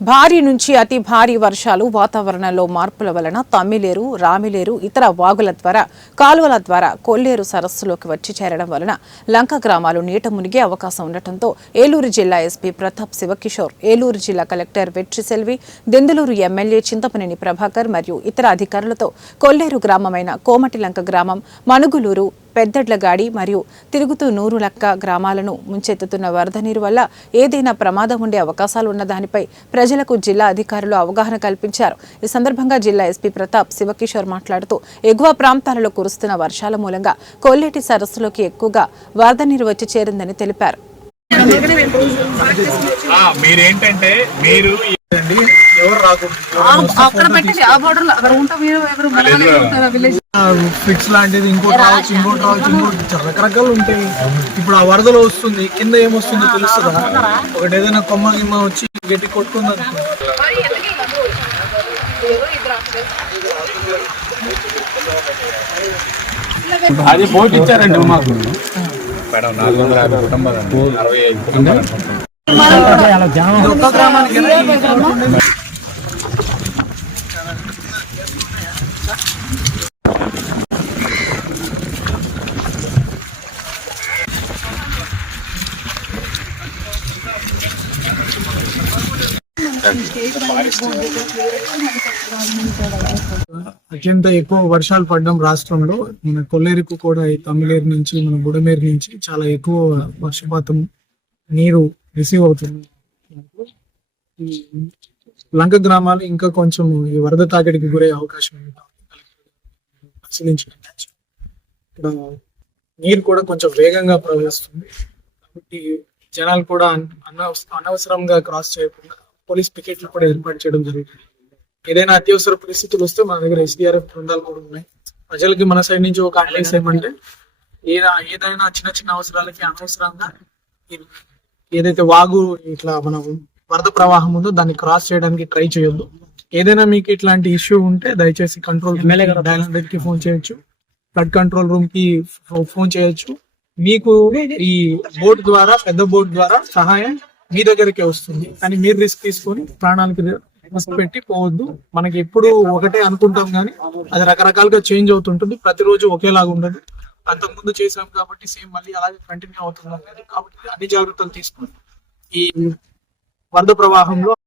భారీ నుంచి అతి భారీ వర్షాలు వాతావరణంలో మార్పుల వలన తమ్మిలేరు, రామిలేరు, ఇతర వాగుల ద్వారా కాలువల ద్వారా కొల్లేరు సరస్సులోకి వచ్చి చేరడం వలన లంక గ్రామాలు నీట మునిగే అవకాశం ఉండటంతో ఏలూరు జిల్లా ఎస్పీ ప్రతాప్ శివకిషోర్, ఏలూరు జిల్లా కలెక్టర్ వెట్రిసెల్వి, దెందులూరు ఎమ్మెల్యే చింతపనేని ప్రభాకర్ మరియు ఇతర అధికారులతో కొల్లేరు గ్రామమైన కోమటిలంక గ్రామం, మనుగులూరు, పెద్దడ్లగాడి మరియు తిరుగుతూ నూరులక్క గ్రామాలను ముంచెత్తుతున్న వరద నీరు వల్ల ఏదైనా ప్రమాదం ఉండే అవకాశాలు ఉన్న దానిపై ప్రజలకు జిల్లా అధికారులు అవగాహన కల్పించారు. ఈ సందర్భంగా జిల్లా ఎస్పీ ప్రతాప్ శివకిషోర్ మాట్లాడుతూ ఎగువ ప్రాంతాలలో కురుస్తున్న వర్షాల మూలంగా కొల్లేటి సరస్సులోకి ఎక్కువగా వరద నీరు వచ్చి చేరిందని తెలిపారు. ఫిక్స్ లాంటిది ఇంకోటి రావచ్చు రకరకాలు ఉంటాయి. ఇప్పుడు ఆ వరదలో వస్తుంది, కింద ఏమొస్తుందో తెలుస్తుందా? ఒకటి ఏదైనా కొమ్మ గిమ్మ వచ్చి గట్టి కొట్టుకుంది అనుకో. అది బోట్ ఇచ్చారండి మాకు మేడం 450 కుటుంబాలు 65 కుటుంబాలు ఒక్క గ్రామానికి అత్యంత ఎక్కువ వర్షాలు పడడం రాష్ట్రంలో మన కొల్లేరుకు కూడా తమిళేరు నుంచి మన బుడమేరు నుంచి చాలా ఎక్కువ వర్షపాతం నీరు రిసీవ్ అవుతుంది. లంక గ్రామాలు ఇంకా కొంచెం ఈ వరద తాకిడికి గురయ్యే అవకాశం ఉంది. ఇక్కడ నీరు కూడా కొంచెం వేగంగా ప్రవహిస్తుంది కాబట్టి జనాలు కూడా అనవసరంగా క్రాస్ చేయకుండా పోలీస్ పికెట్లు కూడా ఏర్పాటు చేయడం జరుగుతుంది. ఏదైనా అత్యవసర పరిస్థితులు వస్తే మన దగ్గర ఎస్డీఆర్ఎఫ్ బృందాలు కూడా ఉన్నాయి. ప్రజలకి మన సైడ్ నుంచి ఒక అడ్వైస్ ఏమంటే ఏదైనా చిన్న చిన్న అవసరాలకి అనవసరంగా ఏదైతే వాగు ఇట్లా మనం వరద ప్రవాహం ఉందో దాన్ని క్రాస్ చేయడానికి ట్రై చేయొద్దు. ఏదైనా మీకు ఇట్లాంటి ఇష్యూ ఉంటే దయచేసి కంట్రోల్ డయల్ 100కి ఫోన్ చేయొచ్చు, ఫ్లడ్ కంట్రోల్ రూమ్ కి ఫోన్ చేయొచ్చు. మీకు ఈ బోట్ ద్వారా, పెద్ద బోట్ ద్వారా సహాయం మీ దగ్గరికే వస్తుంది. కానీ మీరు రిస్క్ తీసుకొని ప్రాణానికి రిస్క్ పెట్టి పోవద్దు. మనకి ఎప్పుడు ఒకటే అనుకుంటాం కానీ అది రకరకాలుగా చేంజ్ అవుతుంటుంది. ప్రతిరోజు ఒకేలాగా ఉండదు. అంతకుముందు చేసాం కాబట్టి సేమ్ మళ్ళీ అలాగే కంటిన్యూ అవుతుంది కాబట్టి అన్ని జాగ్రత్తలు తీసుకొని ఈ వరద ప్రవాహంలో